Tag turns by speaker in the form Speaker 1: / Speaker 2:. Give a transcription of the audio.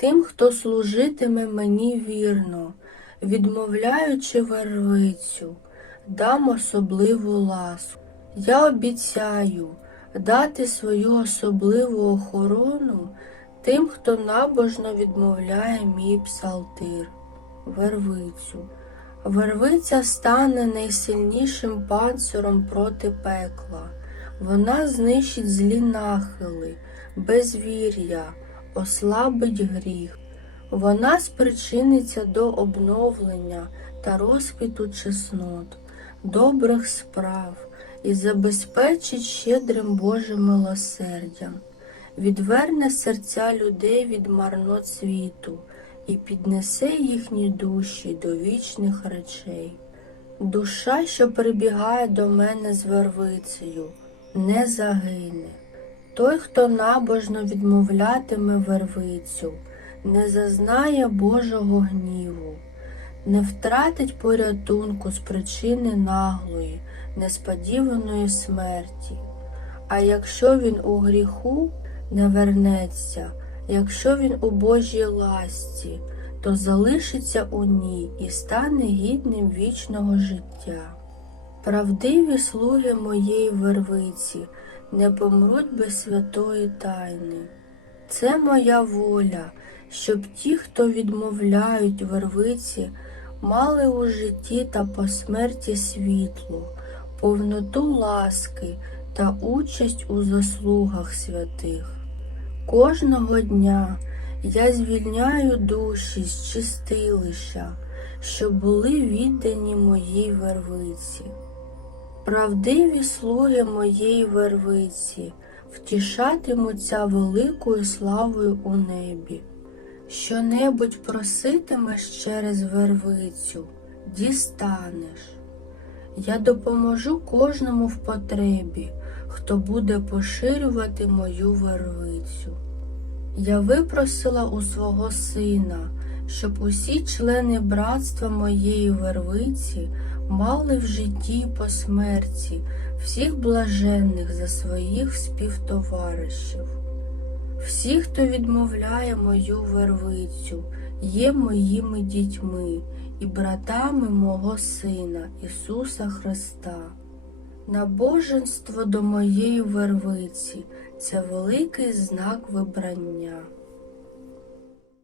Speaker 1: тим, хто служитиме мені вірно, відмовляючи вервицю, дам особливу ласку. Я обіцяю дати свою особливу охорону тим, хто набожно відмовляє мій псалтир, вервицю. Вервиця стане найсильнішим панциром проти пекла. Вона знищить злі нахили, безвір'я, ослабить гріх. Вона спричиниться до обновлення та розквіту чеснот, добрих справ і забезпечить щедрим Божим милосердям, відверне серця людей від марнот світу і піднесе їхні душі до вічних речей. Душа, що прибігає до мене з вервицею, не загине. Той, хто набожно відмовлятиме вервицю, не зазнає Божого гніву, не втратить порятунку з причини наглої, несподіваної смерті. А якщо він у гріху не вернеться, якщо він у Божій ласті, то залишиться у ній і стане гідним вічного життя. Правдиві слуги моєї вервиці не помруть без святої тайни. Це моя воля, щоб ті, хто відмовляють вервиці, мали у житті та по смерті світло, повноту ласки та участь у заслугах святих. Кожного дня я звільняю душі з чистилища, що були віддані моїй вервиці. Правдиві слуги моєї вервиці втішатимуться великою славою у небі. Що-небудь проситимеш через вервицю, дістанеш. Я допоможу кожному в потребі, хто буде поширювати мою вервицю. Я випросила у свого сина, щоб усі члени братства моєї вервиці мали в житті й по смерті всіх блаженних за своїх співтоваришів. Всі, хто відмовляє мою вервицю, є моїми дітьми і братами мого Сина Ісуса Христа. Набоженство до моєї вервиці це великий знак вибрання.